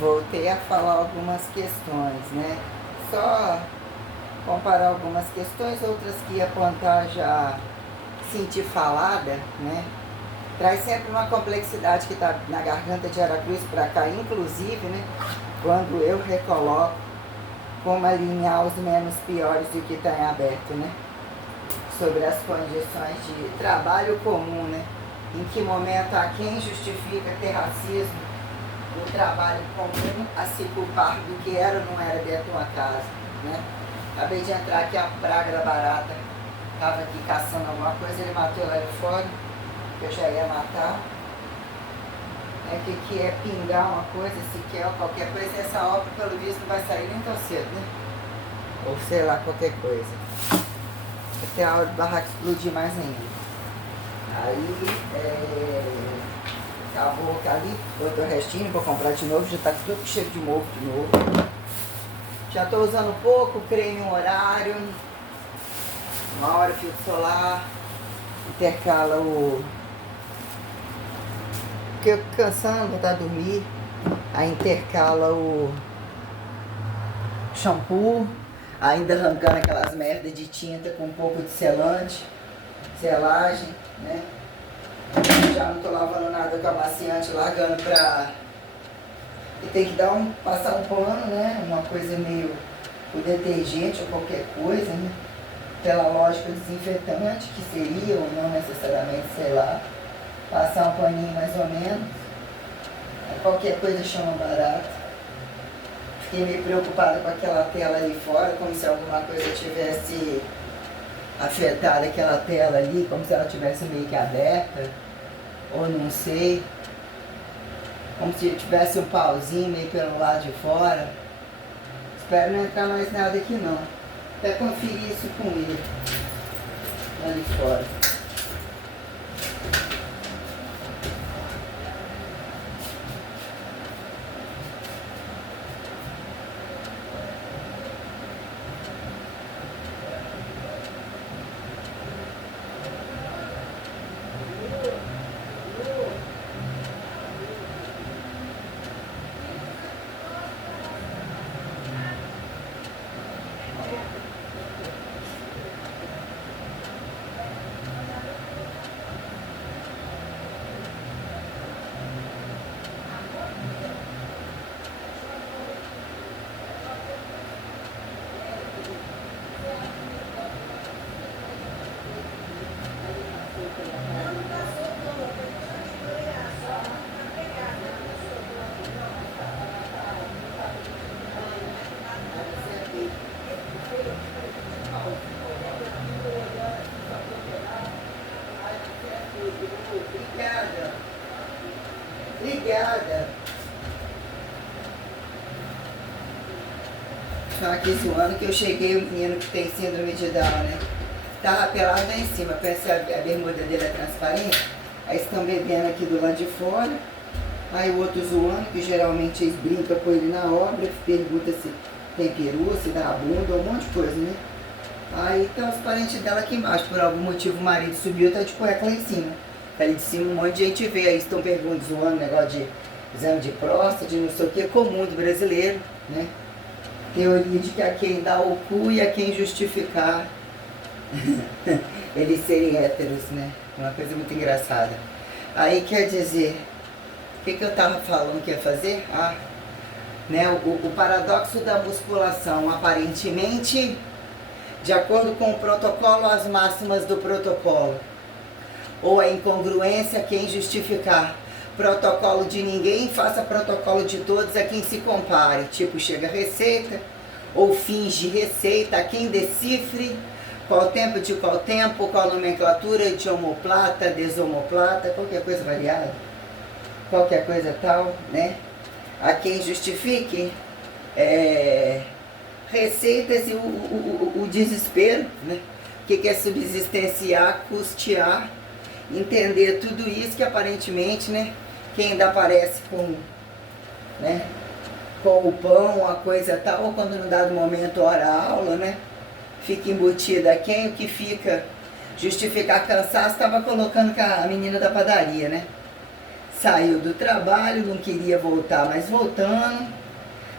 voltei a falar algumas questões, né? Só comparar algumas questões, outras que ia apontar já senti falada, né? Traz sempre uma complexidade que está na garganta de Aracruz para cá, inclusive, né? Quando eu recoloco como alinhar os menos piores do que está em aberto, né? Sobre as condições de trabalho comum, né? Em que momento há quem justifica ter racismo do trabalho comum a se culpar do que era ou não era dentro de uma casa, né? Acabei de entrar aqui, a praga da barata estava aqui caçando alguma coisa, ele matou lá de fora, eu já ia matar. É que é pingar uma coisa, se quer qualquer coisa, essa obra pelo visto não vai sair nem tão cedo, né? Ou sei lá, qualquer coisa. Até a hora do barraco explodir mais ainda. Aí, acabou o eucalipto, outro restinho, vou comprar de novo, já tá tudo cheio de mofo de novo. Já tô usando pouco, creme um horário, uma hora filtro solar, intercala o... Porque eu cansando, voltar a dormir, aí intercala o shampoo, ainda arrancando aquelas merdas de tinta com um pouco de selante, selagem, né? Já não tô lavando nada com amaciante, largando pra... E tem que dar passar um pano, né? Uma coisa meio... o detergente ou qualquer coisa, né? Pela lógica desinfetante, que seria ou não necessariamente, sei lá. Passar um paninho mais ou menos. Qualquer coisa chama barato. Fiquei meio preocupada com aquela tela ali fora, como se alguma coisa tivesse afetado aquela tela ali, como se ela tivesse meio que aberta, ou não sei. Como se tivesse um pauzinho meio pelo lado de fora. Espero não entrar mais nada aqui não. Até conferir isso com ele. Lá de fora. Obrigada. Só aqui zoando que eu cheguei, o menino que tem síndrome de Down, né? Tava pelado lá em cima, parece que a bermuda dele é transparente. Aí estão bebendo aqui do lado de fora. Aí o outro zoando, que geralmente eles brincam com ele na obra, pergunta se tem peru, se dá a bunda, um monte de coisa, né? Aí estão os parentes dela aqui embaixo, por algum motivo o marido subiu e tá de cueca lá em cima. Ali de cima um monte de gente vê, aí estão perguntando, zoando, negócio de exame de próstata, de não sei o que, comum do brasileiro, né? Teoria de que a quem dá o cu e a quem justificar eles serem héteros, né? Uma coisa muito engraçada. Aí quer dizer, o que eu tava falando que ia fazer? Né? O paradoxo da musculação, aparentemente, de acordo com o protocolo, as máximas do protocolo. Ou a incongruência, quem justificar. Protocolo de ninguém, faça protocolo de todos a quem se compare. Tipo, chega a receita, ou finge receita, a quem decifre qual tempo de qual tempo, qual nomenclatura de homoplata, desomoplata, qualquer coisa variada, qualquer coisa tal, né? A quem justifique receitas e o desespero, né? O que é subsistenciar, custear, entender tudo isso que aparentemente, né? Quem ainda aparece com, né? Com o pão, a coisa tal, ou quando no dado momento ora a aula, né? Fica embutida. Quem o que fica justificar cansaço, estava colocando com a menina da padaria, né? saiu do trabalho, não queria voltar, mas voltando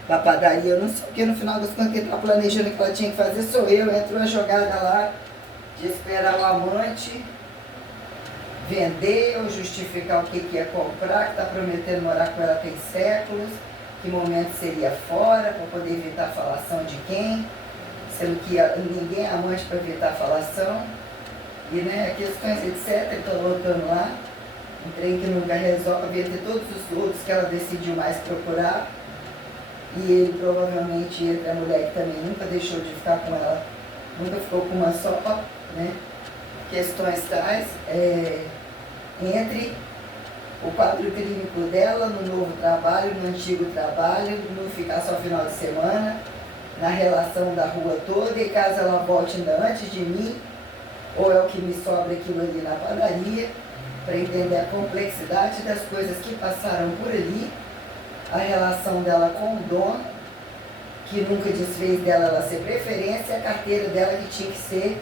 pra padaria, eu não sei o que, no final das contas, quem tá planejando o que ela tinha que fazer sou eu. Entrou a jogada lá de esperar o amante vender ou justificar o que ia comprar, que tá prometendo morar com ela tem séculos, que momento seria fora, para poder evitar a falação de quem, sendo que ninguém é amante para evitar a falação, e né, questões etc, estou voltando lá, um trem que nunca resolve, havia ter todos os outros que ela decidiu mais procurar, e ele provavelmente, entre a mulher que também nunca deixou de ficar com ela, nunca ficou com uma só, né? Questões tais, entre o quadro clínico dela, no novo trabalho, no antigo trabalho, não ficar só final de semana, na relação da rua toda, e caso ela volte ainda antes de mim, ou é o que me sobra aquilo ali na padaria, para entender a complexidade das coisas que passaram por ali, a relação dela com o dono, que nunca desfez dela ela ser preferência, a carteira dela que tinha que ser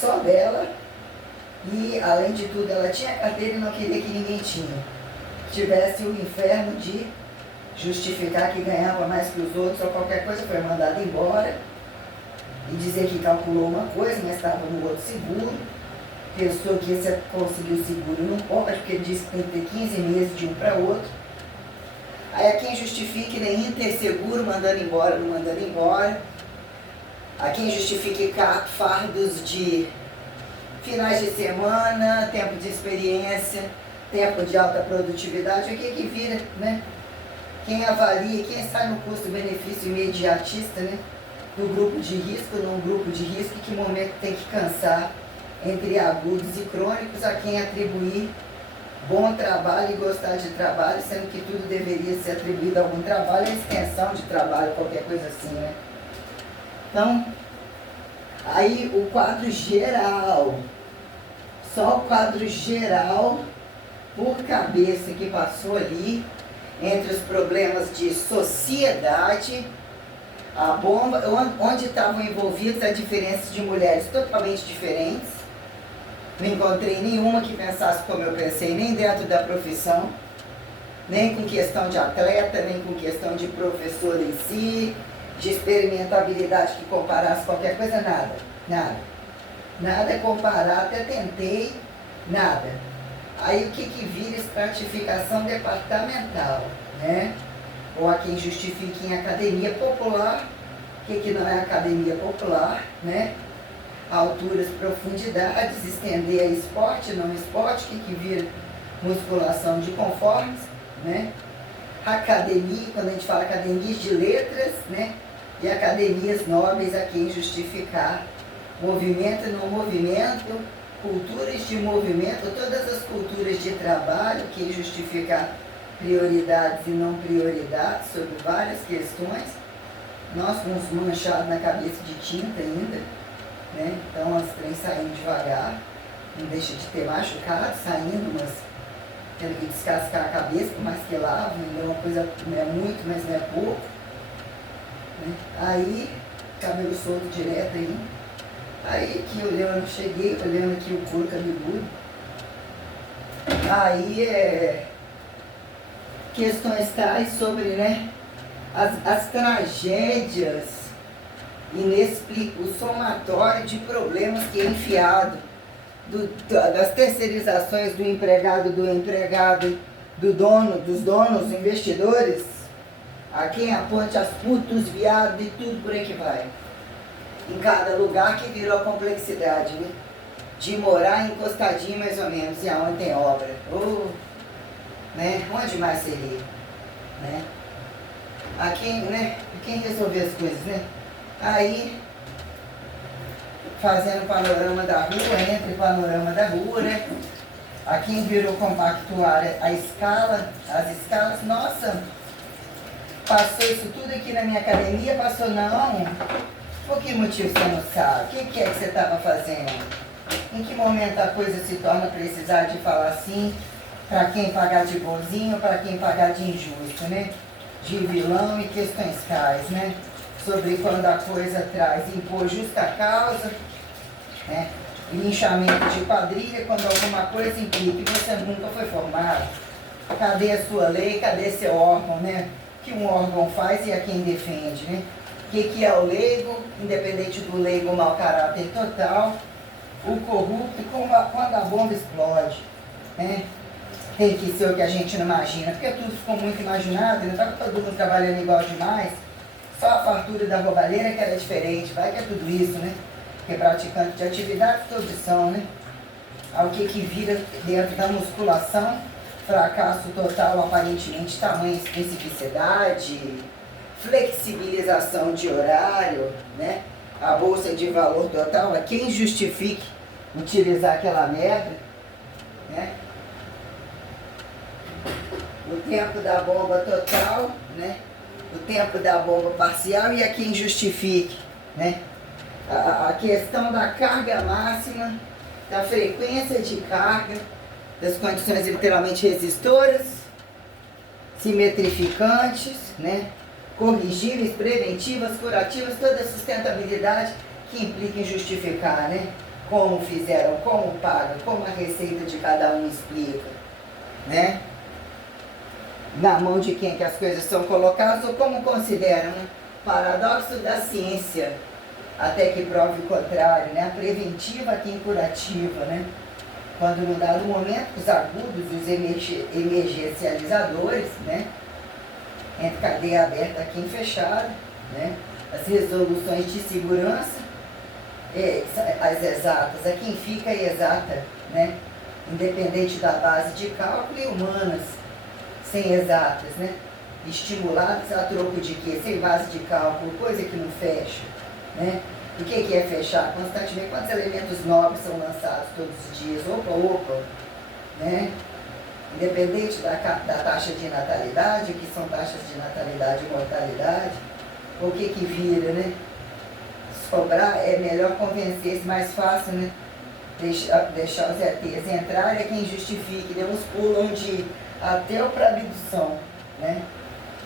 só dela, e além de tudo ela tinha carteira e não queria que ninguém tivesse o inferno de justificar que ganhava mais que os outros ou qualquer coisa, foi mandada embora e dizer que calculou uma coisa, mas estava no outro seguro, pensou que esse conseguiu o seguro não pode, porque ele disse que tem que ter 15 meses de um para outro. Aí a quem justifique nem ter seguro, mandando embora, não mandando embora. A quem justifique fardos de finais de semana, tempo de experiência, tempo de alta produtividade, o que vira, né? Quem avalia, quem sai no custo-benefício imediatista, né? Do grupo de risco, num grupo de risco, que momento tem que cansar entre agudos e crônicos, a quem atribuir bom trabalho e gostar de trabalho, sendo que tudo deveria ser atribuído a algum trabalho, a extensão de trabalho, qualquer coisa assim, né? Então, aí o quadro geral, só o quadro geral por cabeça que passou ali, entre os problemas de sociedade, a bomba, onde estavam envolvidas as diferenças de mulheres totalmente diferentes. Não encontrei nenhuma que pensasse como eu pensei, nem dentro da profissão, nem com questão de atleta, nem com questão de professor em si, de experimentabilidade que comparasse qualquer coisa, nada. Nada comparar, até tentei, nada. Aí o que vira estratificação departamental, né? Ou a quem justifique em academia popular, o que não é academia popular, né? Alturas, profundidades, estender a esporte, não esporte, o que vira musculação de conformes, né? Academia, quando a gente fala academias de letras, né? E academias nobres, a quem justificar movimento e não movimento, culturas de movimento, todas as culturas de trabalho, que justificar prioridades e não prioridades sobre várias questões. Nós com uns manchados na cabeça de tinta ainda, né? Então as trens saindo devagar, não deixa de ter machucado, saindo, mas tendo que descascar a cabeça, por mais que lava, ainda é uma coisa, não é muito, mas não é pouco, né? Aí, cabelo solto direto aí. Aí aqui olhando, cheguei olhando aqui o couro cabeludo. Aí questões tais sobre, né, as tragédias o somatório de problemas que é enfiado das terceirizações do empregado, dos donos, investidores, a quem aponte as putas, os viados e tudo por aí que vai. Em cada lugar que virou a complexidade, né? De morar encostadinho mais ou menos, e aonde tem obra. Né? Onde mais seria? Né? A quem resolver as coisas, né? Aí, fazendo panorama da rua, entre panorama da rua, né? A quem virou compactuar as escalas, nossa, passou isso tudo aqui na minha academia, passou não. Por que motivo você não sabe? O que é que você estava fazendo? Em que momento a coisa se torna precisar de falar assim, para quem pagar de bonzinho, para quem pagar de injusto, né? De vilão e questões tais, né? Sobre quando a coisa traz impor justa causa, né? Linchamento de quadrilha, quando alguma coisa implica que você nunca foi formado, Cadê a sua lei? Cadê seu órgão, né? O que um órgão faz e a quem defende, né? O que é o leigo? Independente do leigo, o mau caráter total. O corrupto, quando a bomba explode, né? Tem que ser o que a gente não imagina, porque tudo ficou muito imaginado, não estava todo mundo trabalhando igual demais. Só a fartura da roubalheira que era diferente, vai que é tudo isso, né? Porque praticante de atividade todos são, né? Ao que vira dentro da musculação, fracasso total, aparentemente, tamanha especificidade, flexibilização de horário, né? A bolsa de valor total, a quem justifique utilizar aquela merda, né? O tempo da bomba total, né? O tempo da bomba parcial e a quem justifique, né? A questão da carga máxima, da frequência de carga, das condições literalmente resistoras, simetrificantes, né? Corrigíveis, preventivas, curativas, toda a sustentabilidade que implica em justificar, né? Como fizeram, como pagam, como a receita de cada um explica, né? Na mão de quem que as coisas são colocadas ou como consideram, né? Paradoxo da ciência, até que prove o contrário, né? A preventiva a quem curativa, né? Quando no dado momento os agudos, os emergencializadores, né? Entre cadeia aberta a quem fechada, né? As resoluções de segurança, as exatas, a quem fica exata, né? Independente da base de cálculo e humanas, sem exatas, né? Estimuladas a troco de quê? Sem base de cálculo, coisa que não fecha, né? O que é fechar? Constantemente, quantos elementos nobres são lançados todos os dias? Opa, né? Independente da taxa de natalidade, o que são taxas de natalidade e mortalidade, o que vira, né? Sobrar é melhor convencer-se, mais fácil, né? Deixar os ETs entrarem é quem justifique, né? Uns pulam de ateu para abdução, né?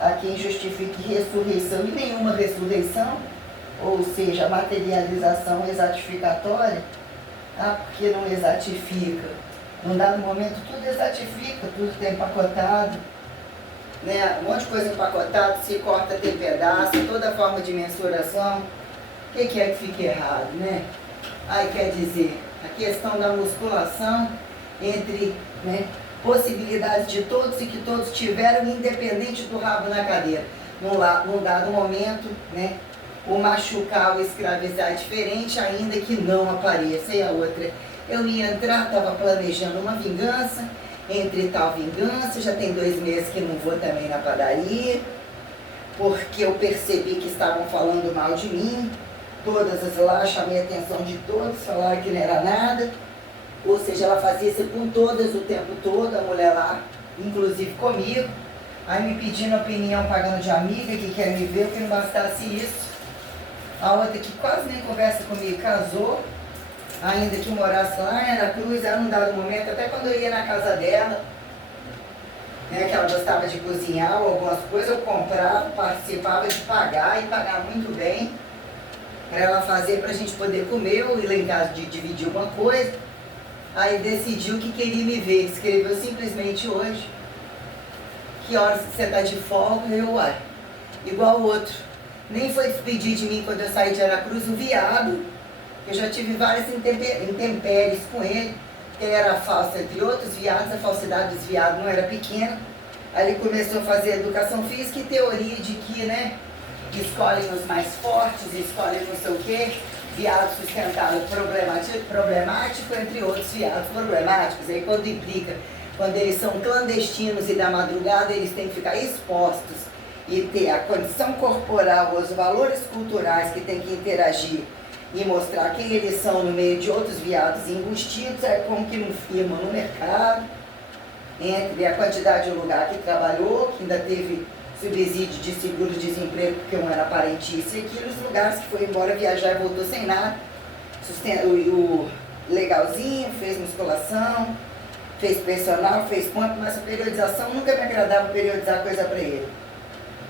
A quem justifique ressurreição e nenhuma ressurreição, ou seja, a materialização exatificatória, porque não exatifica. Num dado momento tudo exatifica, tudo tem empacotado, né? Um monte de coisa empacotada, se corta tem pedaço, toda forma de mensuração. O que é que fica errado, né? Aí quer dizer, a questão da musculação entre, né, possibilidades de todos e que todos tiveram, independente do rabo na cadeira. Num dado momento, né, o machucar, o escravizar é diferente, ainda que não apareça. E a outra, eu ia entrar, estava planejando uma vingança, entre tal vingança, já tem 2 meses que não vou também na padaria, porque eu percebi que estavam falando mal de mim, todas as lá, chamei a atenção de todos, falaram que não era nada, ou seja, ela fazia isso com todas o tempo todo, a mulher lá, inclusive comigo, aí me pedindo opinião, pagando de amiga, que quer me ver, que não bastasse isso. A outra que quase nem conversa comigo, casou, ainda que morasse lá em Aracruz, era num dado momento, até quando eu ia na casa dela, né, que ela gostava de cozinhar ou algumas coisas, eu comprava, participava de pagar e pagar muito bem, para ela fazer para a gente poder comer, ou ir lá em casa de dividir alguma coisa. Aí decidiu que queria me ver, escreveu simplesmente hoje, que horas que você está de folga, eu, igual o outro. Nem foi despedir de mim quando eu saí de Aracruz, o viado. Eu já tive várias intempéries com ele. Ele era falso, entre outros viados, a falsidade dos viados não era pequena. Aí ele começou a fazer educação física e teoria de que, né, escolhem os mais fortes, escolhem não sei o quê. Viado sustentado problemático, entre outros viados problemáticos. Aí quando implica, quando eles são clandestinos e da madrugada, eles têm que ficar expostos e ter a condição corporal, os valores culturais que tem que interagir e mostrar quem eles são no meio de outros viados embustidos, é como que não firma no mercado, entre a quantidade de lugar que trabalhou, que ainda teve subsídio de seguro-desemprego, porque um era parentice, e aqui os lugares que foi embora viajar e voltou sem nada, o legalzinho, fez musculação, fez personal, fez ponto, mas a periodização nunca me agradava periodizar coisa para ele.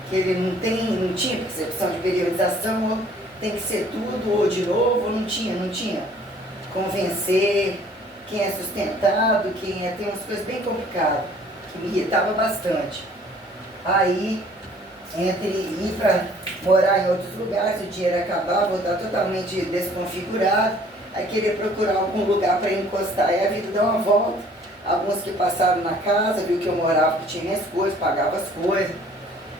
Que ele não tinha percepção de periodização, ou tem que ser tudo, ou de novo, ou não tinha. Convencer quem é sustentado, tem umas coisas bem complicadas. que me irritava bastante. Aí, entre ir para morar em outros lugares, o dinheiro acabar, vou estar totalmente desconfigurado, aí querer procurar algum lugar para encostar, aí a vida dá uma volta. Alguns que passaram na casa, viu que eu morava, que tinha minhas coisas, pagava as coisas,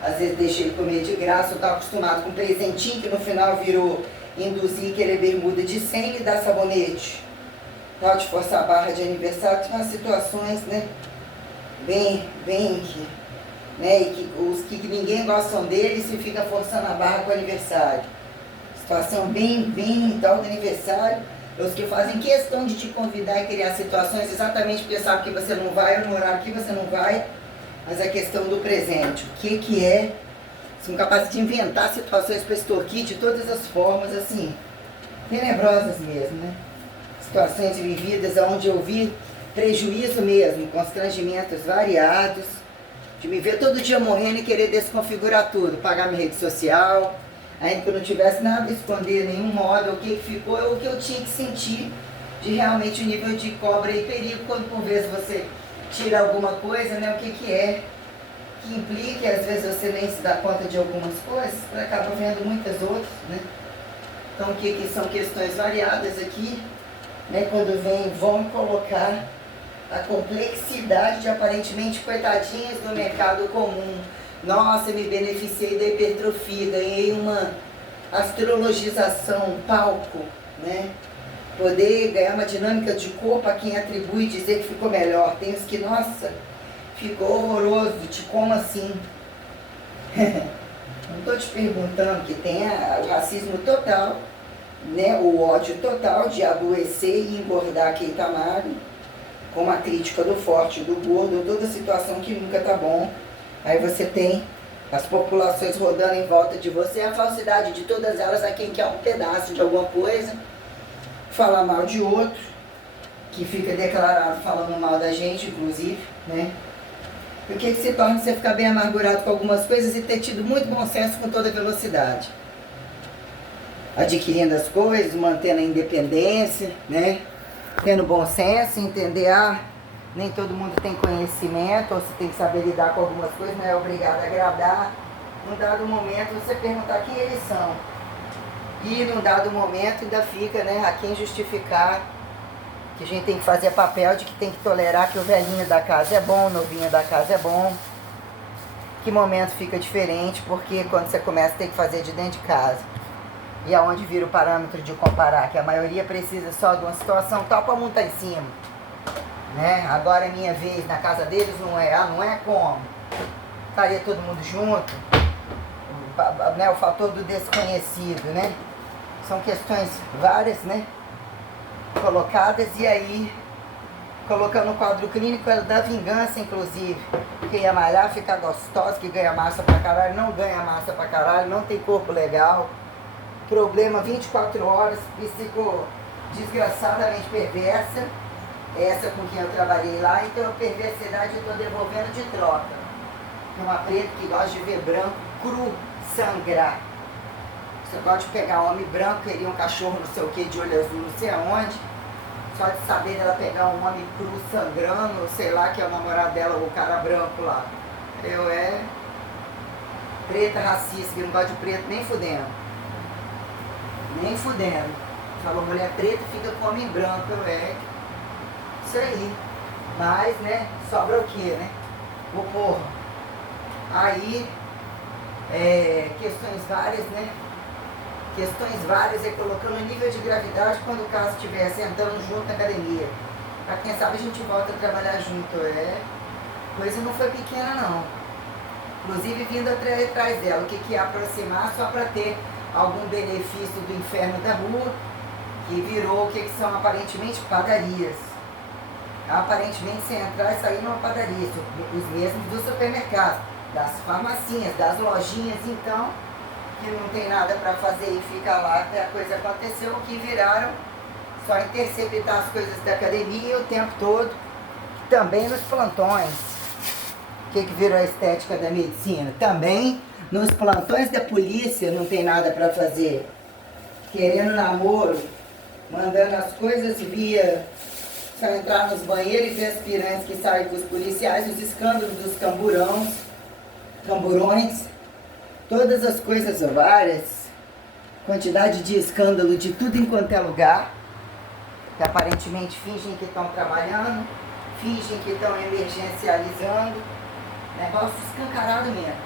às vezes deixei comer de graça, eu estava acostumado com um presentinho que no final virou induzir querer bermuda de 100 e dar sabonete, tal, de forçar a barra de aniversário. Tem umas situações, né, bem que, né, e que os que ninguém gostam deles se fica forçando a barra com o aniversário. Situação bem tal do aniversário. Os que fazem questão de te convidar e criar situações exatamente porque sabe que você não vai, ou no horário que você não vai, mas a questão do presente. O que é? São capazes de inventar situações para extorquir de todas as formas, assim, tenebrosas mesmo, né? Situações vividas onde eu vi prejuízo mesmo, constrangimentos variados, de me ver todo dia morrendo e querer desconfigurar tudo, pagar minha rede social, ainda que eu não tivesse nada a esconder, nenhum modo, o que ficou, é o que eu tinha que sentir de realmente o nível de cobra e perigo, quando por vezes você tira alguma coisa, né, o que é, que implica, e às vezes você nem se dá conta de algumas coisas, você acaba vendo muitas outras, né. Então o que são questões variadas aqui, né, quando vão colocar a complexidade de aparentemente coitadinhas do mercado comum. Nossa, me beneficiei da hipertrofia, ganhei uma astrologização, um palco, né? Poder ganhar uma dinâmica de corpo a quem atribui e dizer que ficou melhor. Tem os que, nossa, ficou horroroso, como assim? Não estou te perguntando que tenha o racismo total, né? O ódio total de adoecer e engordar quem está magro, como a crítica do forte, do gordo, toda situação que nunca tá bom. Aí você tem as populações rodando em volta de você, a falsidade de todas elas, a quem quer um pedaço de alguma coisa, falar mal de outro, que fica declarado falando mal da gente, inclusive, né? O que se torna você ficar bem amargurado com algumas coisas e ter tido muito bom senso com toda velocidade. Adquirindo as coisas, mantendo a independência, né? Tendo bom senso, entender, nem todo mundo tem conhecimento, ou você tem que saber lidar com algumas coisas, não é obrigado a agradar. Num dado momento você perguntar quem eles são. E num dado momento ainda fica, né, a quem justificar que a gente tem que fazer papel de que tem que tolerar que o velhinho da casa é bom, o novinho da casa é bom. Que momento fica diferente, porque quando você começa tem que fazer de dentro de casa. E aonde vira o parâmetro de comparar, que a maioria precisa só de uma situação tal para montar em cima. Né? Agora é minha vez, na casa deles não é. Não é como? Estaria todo mundo junto? Né? O fator do desconhecido, né? São questões várias, né? Colocadas, e aí colocando o quadro clínico da vingança, inclusive. Quem ia malhar, ficar gostosa, que ganha massa pra caralho, não ganha massa pra caralho, não tem corpo legal. Problema 24 horas, psico desgraçadamente perversa, essa com quem eu trabalhei lá, então a perversidade eu estou devolvendo de troca. Tem uma preta que gosta de ver branco cru sangrar. Você gosta de pegar homem branco, queria um cachorro não sei o que, de olho azul, não sei aonde, só de saber dela pegar um homem cru sangrando, sei lá, que é o namorado dela, o cara branco lá. Eu preta racista, que não gosta de preto nem fudendo. Nem fudendo. Falou, mulher preta fica com homem branco, isso aí. Mas, né, sobra o quê, né? O porra. Aí, questões várias, né? Questões várias é colocando o nível de gravidade quando o caso estiver sentando junto na academia. Pra quem sabe a gente volta a trabalhar junto, coisa não foi pequena não. Inclusive vindo atrás dela, o que é aproximar só para ter algum benefício do inferno da rua, que virou o que são aparentemente padarias. Aparentemente sem entrar e sair numa padaria, os mesmos do supermercado, das farmacinhas, das lojinhas, então, que não tem nada para fazer e fica lá até a coisa aconteceu, que viraram só interceptar as coisas da academia o tempo todo, também nos plantões. O que virou a estética da medicina? Também nos plantões da polícia não tem nada para fazer, querendo namoro, mandando as coisas via Só entrar nos banheiros e ver as piranhas que saem com os policiais, os escândalos dos camburões, todas as coisas várias, quantidade de escândalo de tudo em quanto é lugar, que aparentemente fingem que estão trabalhando, fingem que estão emergencializando, negócio escancarado mesmo,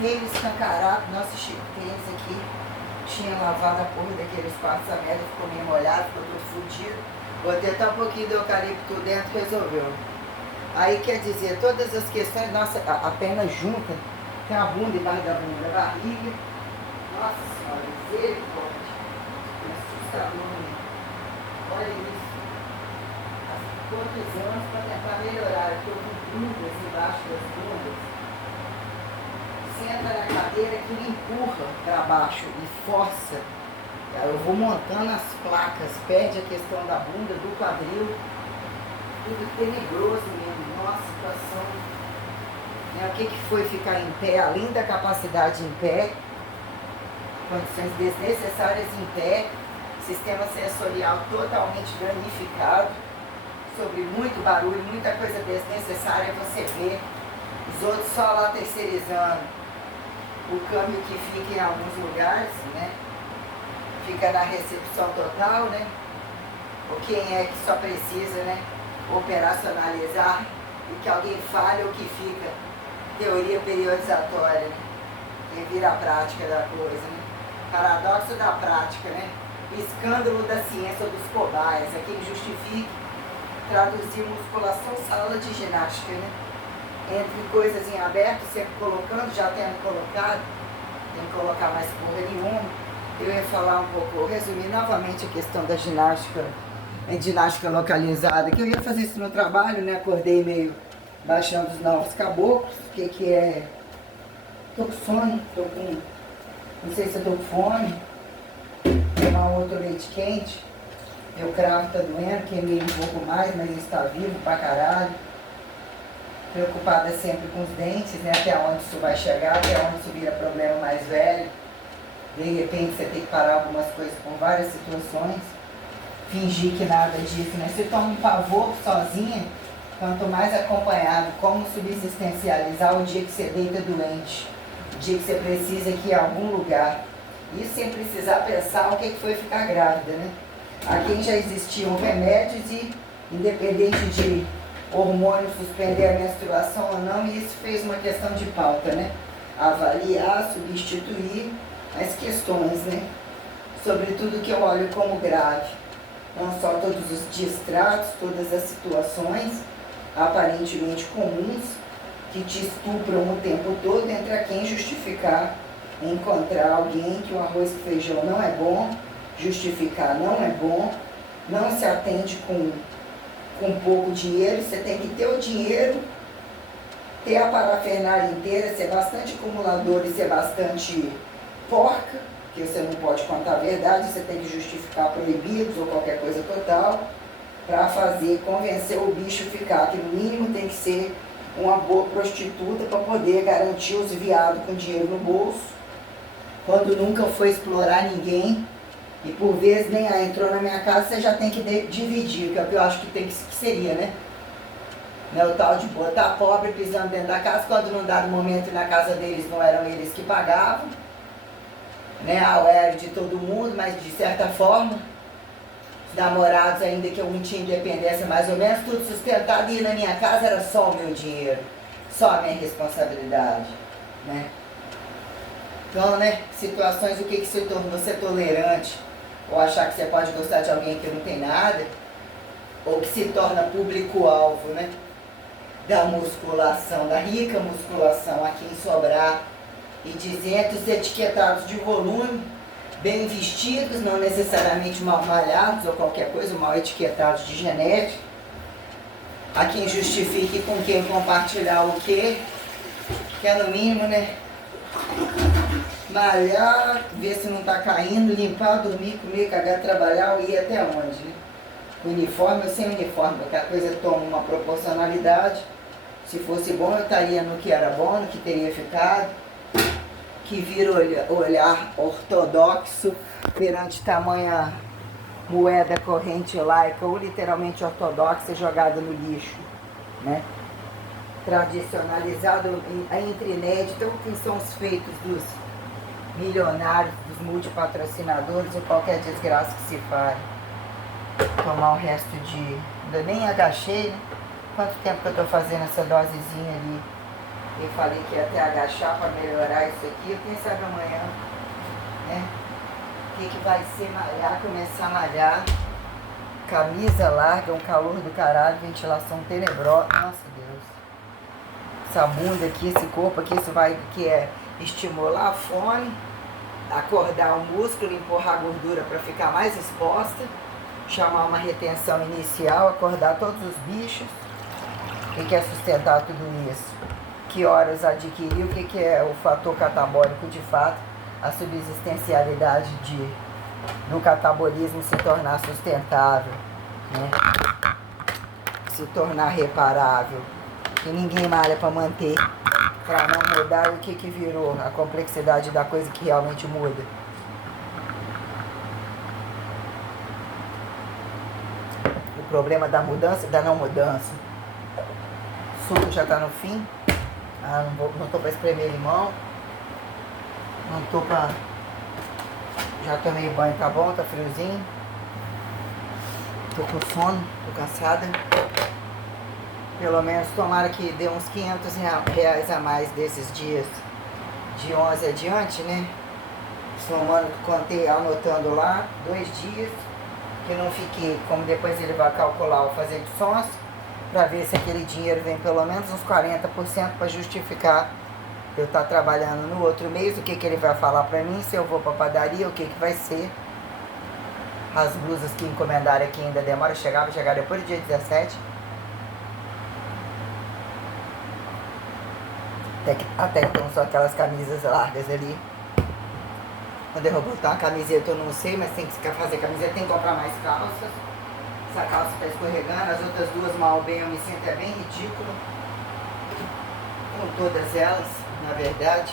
feio, escancarado. Nossa, Chico, tem esse aqui, tinha lavado a porra daquele espaço, a merda ficou meio molhado, ficou tudo fodido, botei até um pouquinho de eucalipto dentro, resolveu. Aí quer dizer, todas as questões, nossa, a perna junta, tem a bunda embaixo da bunda, a barriga, nossa senhora, misericórdia, que assustador, né? Olha isso. Há quantos anos para tentar melhorar? Eu estou com bundas embaixo das bundas. Senta na cadeira que me empurra para baixo e força. Eu vou montando as placas, perde a questão da bunda, do quadril. Tudo tenebroso mesmo. Nossa, situação. O que foi ficar em pé, além da capacidade em pé, condições desnecessárias em pé, sistema sensorial totalmente danificado, sobre muito barulho, muita coisa desnecessária, você vê os outros só lá terceirizando. O câmbio que fica em alguns lugares, né? Fica na recepção total, né? Ou quem é que só precisa, né? Operacionalizar e que alguém fale ou que fica teoria periodizatória, né? E vira a prática da coisa, né? Paradoxo da prática, né? Escândalo da ciência dos cobaias, é quem justifique traduzir musculação sala de ginástica, né? Entre coisas em aberto, sempre colocando, já tendo colocado, tem que colocar mais porra nenhuma. Eu ia falar um pouco, resumir novamente a questão da ginástica, ginástica localizada, que eu ia fazer isso no trabalho, né? Acordei meio baixando os novos caboclos, que é... Tô com sono, tô com... Não sei se eu tô com fome, tomar um outro leite quente, meu cravo tá doendo, queimei um pouco mais, mas está vivo pra caralho. Preocupada sempre com os dentes, né? Até onde isso vai chegar, até onde isso vira problema mais velho. De repente você tem que parar algumas coisas por várias situações. Fingir que nada disso, né? Você toma um pavor sozinha, quanto mais acompanhado, como subsistencializar o dia que você deita doente, o dia que você precisa ir a algum lugar. Isso sem precisar pensar o que foi ficar grávida, né? A quem já existiam remédios e, independente de hormônio suspender a menstruação ou não, e isso fez uma questão de pauta, né? Avaliar, substituir as questões, né? Sobretudo que eu olho como grave. Não só todos os distratos, todas as situações aparentemente comuns que te estupram o tempo todo, entre a quem justificar encontrar alguém que o arroz e feijão não é bom, justificar não é bom, não se atende com pouco dinheiro, você tem que ter o dinheiro, ter a parafernália inteira, ser bastante acumulador e ser bastante porca, porque você não pode contar a verdade, você tem que justificar proibidos ou qualquer coisa total, para fazer, convencer o bicho a ficar, que no mínimo tem que ser uma boa prostituta para poder garantir os viados com dinheiro no bolso, quando nunca foi explorar ninguém, e por vezes nem entrou na minha casa, você já tem que dividir, que é o que eu acho que tem que seria, né? Não é o tal de botar pobre pisando dentro da casa, quando num dado momento na casa deles não eram eles que pagavam, né? Era de todo mundo, mas de certa forma, os namorados, ainda que eu não tinha independência mais ou menos, tudo sustentado, e na minha casa era só o meu dinheiro, só a minha responsabilidade, né? Então, né, situações, o que se torna você tolerante, ou achar que você pode gostar de alguém que não tem nada, ou que se torna público-alvo, né, da musculação, da rica musculação, a quem sobrar, e 200 etiquetados de volume, bem vestidos, não necessariamente mal malhados ou qualquer coisa, mal etiquetados de genética, a quem justifique com quem compartilhar o quê, que é no mínimo, né, malhar, ver se não tá caindo, limpar, dormir, comer, cagar, trabalhar, ou ir até onde, né? Uniforme ou sem uniforme, porque a coisa toma uma proporcionalidade. Se fosse bom, eu estaria no que era bom, no que teria ficado, que vira olhar ortodoxo perante tamanha moeda corrente laica ou literalmente ortodoxa jogada no lixo, né? Tradicionalizado entre inédito, que são os feitos dos milionários, dos multipatrocinadores ou qualquer desgraça que se fale. Tomar o resto de... Ainda nem agachei, né? Quanto tempo que eu tô fazendo essa dosezinha ali? Eu falei que ia até agachar para melhorar isso aqui. Quem sabe amanhã, né? O que vai ser malhar, começar a malhar. Camisa larga, um calor do caralho, ventilação tenebrosa. Nossa Deus. Essa bunda aqui, esse corpo aqui, isso vai que é estimular a fome, acordar o músculo, empurrar a gordura para ficar mais exposta, chamar uma retenção inicial, acordar todos os bichos. O que é sustentar tudo isso? Que horas adquirir? O que é o fator catabólico de fato? A subsistencialidade do catabolismo se tornar sustentável, né? Se tornar reparável. Que ninguém malha para manter, para não mudar. O que virou? A complexidade da coisa que realmente muda. O problema da mudança e da não mudança. O suco já está no fim. Não tô para espremer limão. Não tô pra... Já tomei banho, tá bom? Tá friozinho. Tô com sono, tô cansada. Pelo menos tomara que dê uns 500 reais a mais desses dias de 11 adiante, né? Somando, contei, anotando lá, 2 dias. Que não fiquei, como depois ele vai calcular o fazer de sons, para ver se aquele dinheiro vem pelo menos uns 40% para justificar eu estar trabalhando no outro mês. O que ele vai falar para mim, se eu vou para padaria, o que vai ser. As blusas que encomendaram aqui ainda demora a chegar, vai chegar depois do dia 17. Até então só aquelas camisas largas ali. Quando eu vou botar uma camiseta eu não sei, mas tem que fazer camiseta, tem que comprar mais calças. Essa calça está escorregando, as outras duas mal bem eu me sinto é bem ridículo. Com todas elas, na verdade,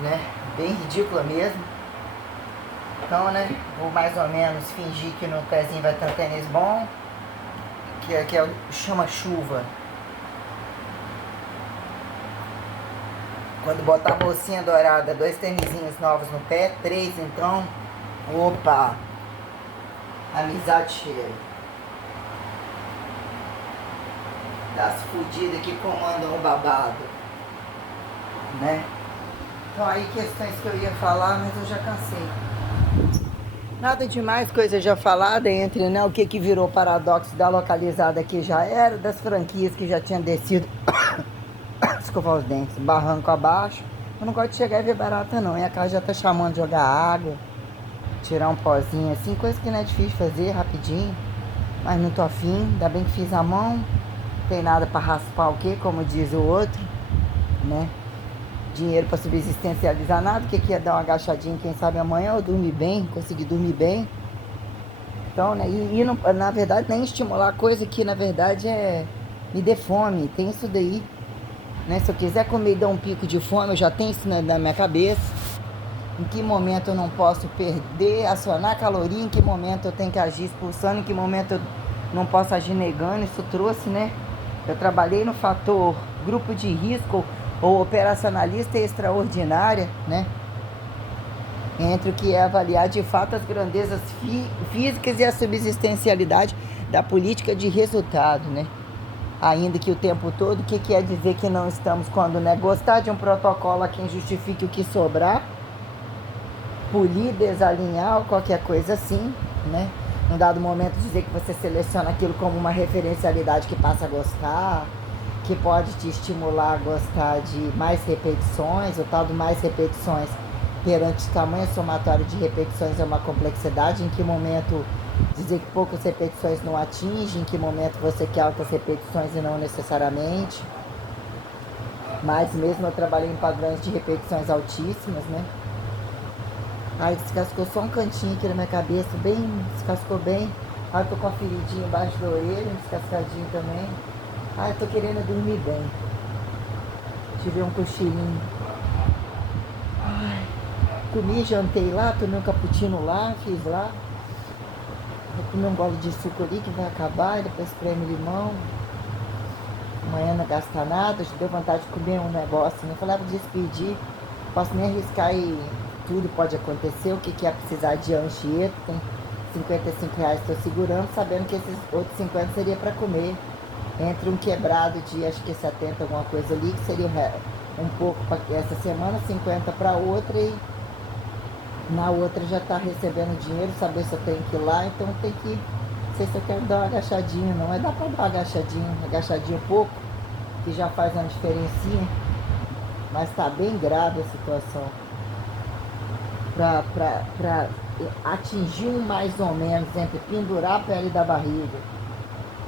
né? Bem ridícula mesmo. Então, né? Vou mais ou menos fingir que no pezinho vai ter um tênis bom, que é o chama-chuva. Quando botar a bolsinha dourada, 2 tênisinhos novos no pé, 3 então. Opa! Amizade cheia. Das fudidas que comandam o babado. Né? Então aí questões que eu ia falar, mas eu já cansei. Nada demais, coisa já falada entre, né, o que virou paradoxo da localizada que já era, das franquias que já tinham descido. Escovar os dentes, barranco abaixo. Eu não gosto de chegar e ver barata não. E a casa já tá chamando de jogar água, tirar um pozinho assim, coisa que não é difícil fazer rapidinho. Mas não tô afim, ainda bem que fiz a mão. Não tem nada pra raspar o quê, como diz o outro, né? Dinheiro pra subsistencializar nada. O que é dar uma agachadinha, quem sabe amanhã eu dormir bem, conseguir dormir bem. Então, né? E não, na verdade nem estimular coisa que na verdade me dê fome. Tem isso daí. Né? Se eu quiser comer e dar um pico de fome, eu já tenho isso na minha cabeça. Em que momento eu não posso perder, acionar caloria, em que momento eu tenho que agir expulsando, em que momento eu não posso agir negando. Isso trouxe, né? Eu trabalhei no fator grupo de risco ou operacionalista extraordinária, né? Entre o que é avaliar de fato as grandezas físicas e a subsistencialidade da política de resultado, né? Ainda que o tempo todo, o que quer dizer que não estamos quando, né? Gostar de um protocolo a quem justifique o que sobrar, polir, desalinhar ou qualquer coisa assim, né? Num dado momento dizer que você seleciona aquilo como uma referencialidade que passa a gostar, que pode te estimular a gostar de mais repetições, o tal do mais repetições perante o tamanho somatório de repetições é uma complexidade. Em que momento dizer que poucas repetições não atinge, em que momento você quer altas repetições e não necessariamente. Mas mesmo eu trabalhei em padrões de repetições altíssimas, né? Aí descascou só um cantinho aqui na minha cabeça, bem, descascou bem. Aí eu tô com a feridinha embaixo do orelho, descascadinho também. Ai, eu tô querendo dormir bem. Tive um cochilinho. Ai, comi, jantei lá, tomei um cappuccino lá, fiz lá. comer um gole de suco ali que vai acabar, e depois espreme limão. Amanhã não gasta nada, deu vontade de comer um negócio, né? Falei, vou despedir, posso nem arriscar e tudo pode acontecer, o que que é precisar de Anchieta, tem R$ 55 estou segurando, sabendo que esses outros 50 seria para comer. Entre um quebrado de acho que 70, alguma coisa ali, que seria um pouco para essa semana, 50 para outra, e na outra já está recebendo dinheiro, saber se eu tenho que ir lá, então tem que, não sei se eu quero dar uma agachadinha, não, mas dá para dar uma agachadinha pouco, que já faz uma diferencinha, mas está bem grave a situação. Para atingir um mais ou menos, entre pendurar a pele da barriga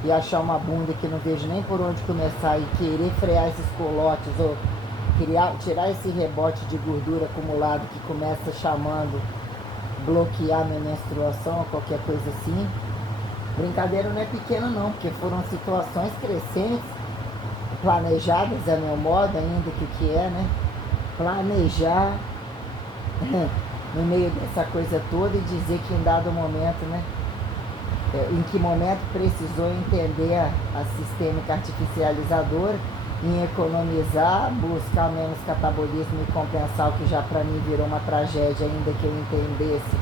e achar uma bunda que não vejo nem por onde começar e querer frear esses colotes ou tirar esse rebote de gordura acumulado que começa chamando, bloquear minha menstruação ou qualquer coisa assim. Brincadeira não é pequena não, porque foram situações crescentes, planejadas é meu modo ainda, que é, né? Planejar no meio dessa coisa toda e dizer que em dado momento, né? Em que momento precisou entender a sistêmica artificializadora, em economizar, buscar menos catabolismo e compensar o que já para mim virou uma tragédia, ainda que eu entendesse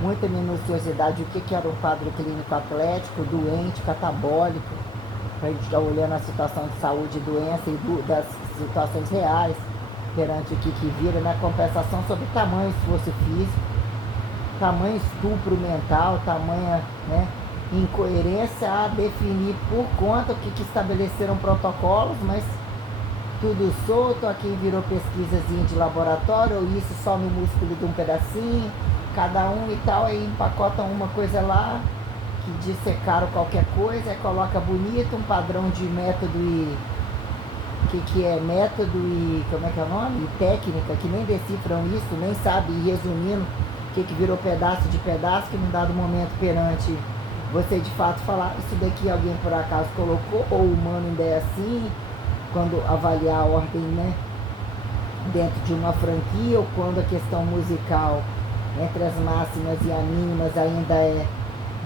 muita minuciosidade o que era um quadro clínico atlético, doente, catabólico, para a gente estar olhando a situação de saúde e doença e das situações reais perante o que vira, na compensação sobre tamanho esforço físico, tamanho estupro mental, tamanha, né, incoerência a definir por conta o que estabeleceram protocolos, mas tudo solto, aqui virou pesquisazinha de laboratório, ou isso só no músculo de um pedacinho, cada um e tal, aí empacotam uma coisa lá, que dissecaram qualquer coisa, aí coloca bonito, um padrão de método e... que é método e... como é que é o nome? E técnica, que nem decifram isso, nem sabe, e resumindo, que virou pedaço de pedaço, que num dado momento perante você de fato falar, isso daqui alguém por acaso colocou, ou o humano ainda é assim, quando avaliar a ordem, né, dentro de uma franquia, ou quando a questão musical entre as máximas e as mínimas ainda é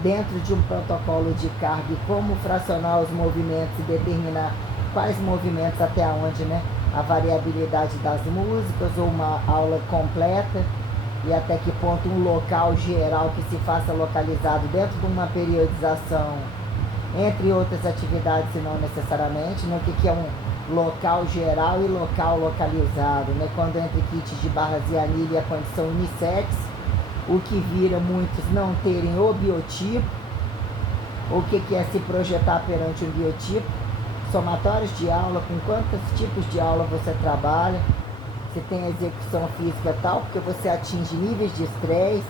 dentro de um protocolo de carga, e como fracionar os movimentos e determinar quais movimentos até onde, né, a variabilidade das músicas, ou uma aula completa, e até que ponto um local geral que se faça localizado dentro de uma periodização, entre outras atividades, se não necessariamente, né? O que é um local geral e local localizado, né? Quando entre kits de barras e anilha e a condição unissex, o que vira muitos não terem o biotipo, o que é se projetar perante um biotipo, somatórios de aula, com quantos tipos de aula você trabalha, você tem a execução física tal, porque você atinge níveis de estresse,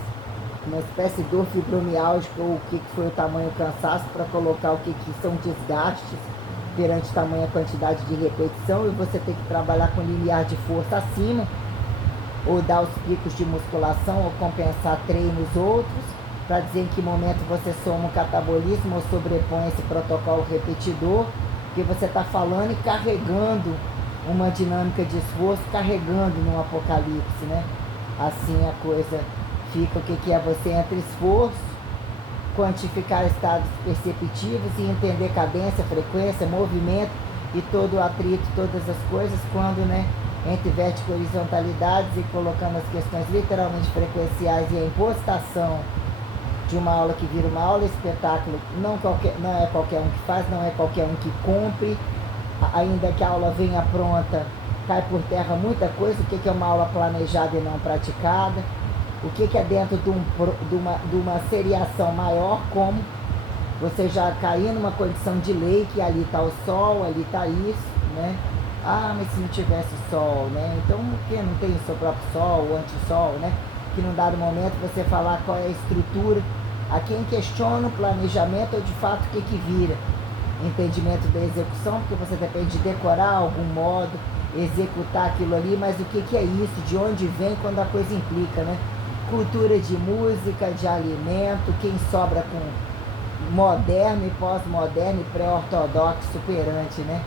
uma espécie de dor fibromialgica, ou o que foi o tamanho cansaço, para colocar o que são desgastes perante tamanha quantidade de repetição, e você tem que trabalhar com limiar de força acima, ou dar os picos de musculação, ou compensar treinos outros, para dizer em que momento você soma o catabolismo ou sobrepõe esse protocolo repetidor, porque você está falando e carregando uma dinâmica de esforço, carregando num apocalipse, né? Assim a coisa fica, o que é você entre esforço, quantificar estados perceptivos e entender cadência, frequência, movimento e todo o atrito, todas as coisas, quando, né, entre vértigo e horizontalidades e colocando as questões literalmente frequenciais e a impostação de uma aula que vira uma aula espetáculo, não é qualquer um que faz, não é qualquer um que cumpre, ainda que a aula venha pronta, cai por terra muita coisa, o que é uma aula planejada e não praticada, o que é dentro de uma seriação maior, como você já cair numa condição de lei, que ali está o sol, ali está isso, né? Ah, mas se não tivesse sol, né? Então, por que não tem o seu próprio sol, o antissol, né? Que num dado momento você falar qual é a estrutura, a quem questiona o planejamento ou de fato o que vira. Entendimento da execução, porque você depende de decorar algum modo, executar aquilo ali, mas o que é isso, de onde vem, quando a coisa implica, né? Cultura de música, de alimento, quem sobra com moderno e pós-moderno e pré-ortodoxo perante, né?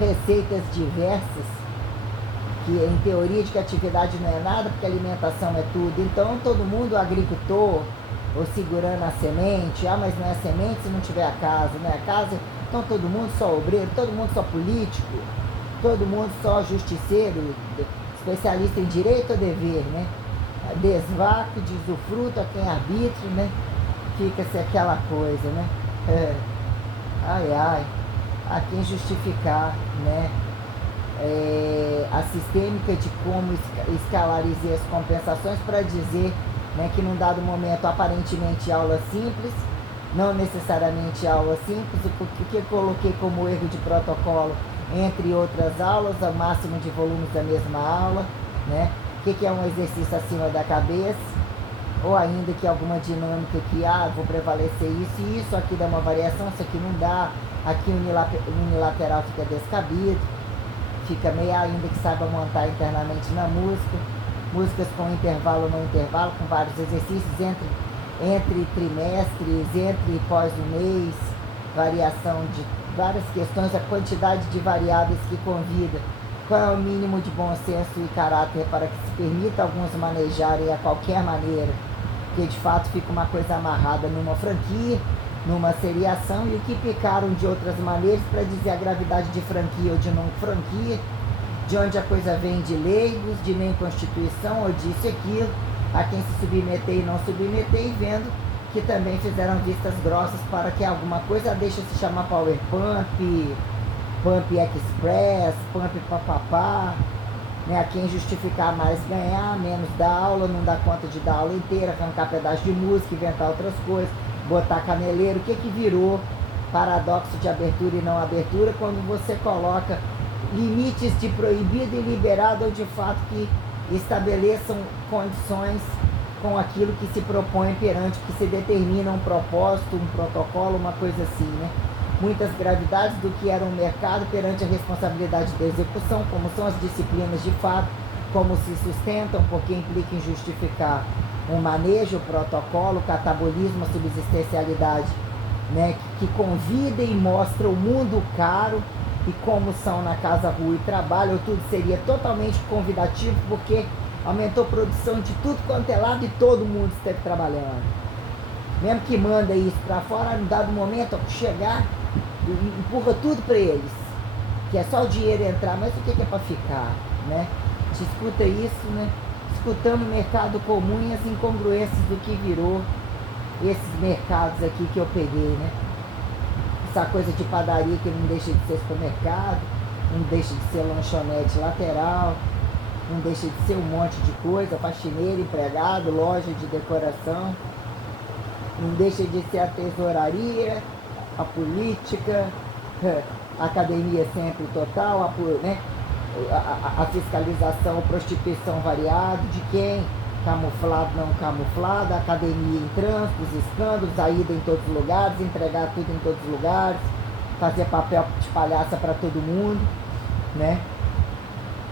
Receitas diversas, que em teoria de que atividade não é nada, porque alimentação é tudo. Então todo mundo, agricultor, ou segurando a semente. Ah, mas não é semente se não tiver a casa, não é a casa, então todo mundo só obreiro, todo mundo só político, todo mundo só justiceiro, especialista em direito ou dever, né? Desvaco, desufruto a quem arbitra, né? Fica-se aquela coisa, né? Ai, ai, a quem justificar, né? A sistêmica de como escalarizar as compensações para dizer, né, que num dado momento aparentemente aula simples, não necessariamente aula simples, o que eu coloquei como erro de protocolo entre outras aulas, o máximo de volumes da mesma aula, né? O que é um exercício acima da cabeça, ou ainda que alguma dinâmica que, vou prevalecer isso e isso, aqui dá uma variação, isso aqui não dá, aqui unilateral fica descabido, fica meio ainda que saiba montar internamente na música, músicas com intervalo ou não intervalo, com vários exercícios entre trimestres, entre pós um mês, variação de várias questões, a quantidade de variáveis que convida, qual é o mínimo de bom senso e caráter para que se permita alguns manejarem a qualquer maneira, porque de fato fica uma coisa amarrada numa franquia, numa seriação, e o que picaram de outras maneiras para dizer a gravidade de franquia ou de não franquia, de onde a coisa vem de leigos, de nem constituição, ou disso e aquilo, a quem se submeter e não submeter, e vendo que também fizeram vistas grossas para que alguma coisa deixe se chamar Power Pump, Pump Express, Pump papapá, né? A quem justificar mais ganhar, menos dar aula, não dá conta de dar aula inteira, arrancar pedaço de música, inventar outras coisas, botar caneleiro, o que virou paradoxo de abertura e não abertura, quando você coloca limites de proibido e liberado, ou de fato que estabeleçam condições com aquilo que se propõe perante, que se determina um propósito, um protocolo, uma coisa assim, né? Muitas gravidades do que era um mercado perante a responsabilidade da execução, como são as disciplinas de fato, como se sustentam, porque implica em justificar um manejo, o protocolo, o catabolismo, a subsistencialidade, né, que convida e mostra o mundo caro e como são na casa, rua e trabalho, tudo seria totalmente convidativo, porque aumentou a produção de tudo quanto é lado e todo mundo esteve trabalhando. Mesmo que manda isso para fora, em dado momento, chegar, empurra tudo para eles, que é só o dinheiro entrar, mas o que é para ficar, né? Se escuta isso, né? Escutando o mercado comum e as incongruências do que virou esses mercados aqui que eu peguei, né? Essa coisa de padaria que não deixa de ser supermercado, não deixa de ser lanchonete lateral, não deixa de ser um monte de coisa, faxineiro, empregado, loja de decoração, não deixa de ser a tesouraria, a política, a academia sempre total, né? A fiscalização, a prostituição variada, de quem, camuflado, não camuflado, a academia em trânsito, os escândalos, a ida em todos os lugares, entregar tudo em todos os lugares, fazer papel de palhaça para todo mundo, né?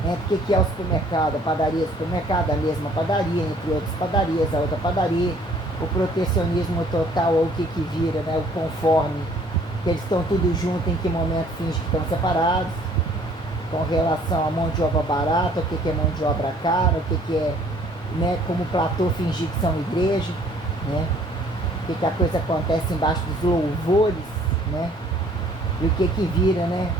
Entre o que é o supermercado, a padaria, supermercado, a mesma padaria, entre outras padarias, a outra padaria, o protecionismo total, ou o que vira, né? O conforme, que eles estão tudo juntos, em que momento finge que estão separados, com relação à mão de obra barata, o que é mão de obra cara, o que é, né, como Platão fingir que são igreja, né? O que a coisa acontece embaixo dos louvores, né? E o que vira, né?